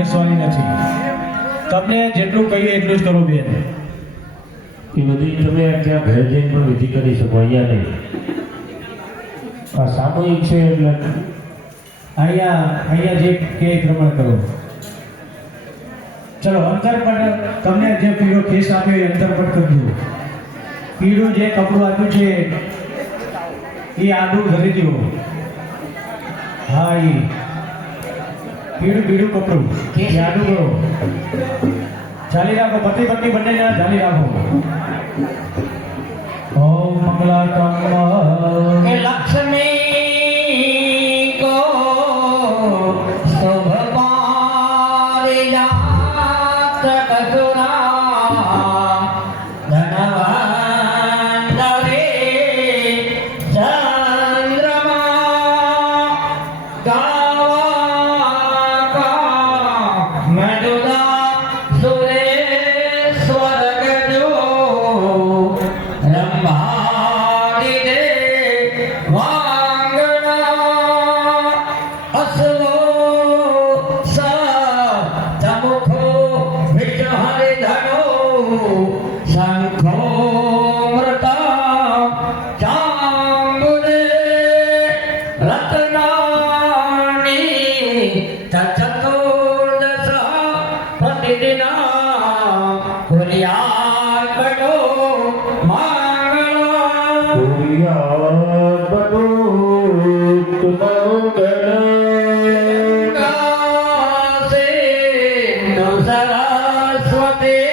બેસવાની નથી. તમને જેટલું કહીએ એટલું જ કરો બેન. એ બધી તમે ત્યાં ઘરે જઈને પણ વિધિ કરી શકો, અહીંયા નહીં. આ સામૂહિક છે એટલે અહીંયા જે કે એ પ્રમાણે કરો. ચલો અંતર પણ તમને જે પીળો કેસ આપ્યો એ અંતર પણ કરજો. પીળું જે કપડું આપ્યું છે એ આડું ધરી દો. હા, એ પીળું કપડું એ આડું કરો. ચાલી રાખો, પતિ પત્ની બંને જણા ચાલી રાખો. ઓમ મંગલાકામ लक्ष्मी को शुभ पारिजात कसुरा धनवंतरे चंद्रमा गावा मधुरा सुरेश्वर गजो रंभारी दे सरस्वती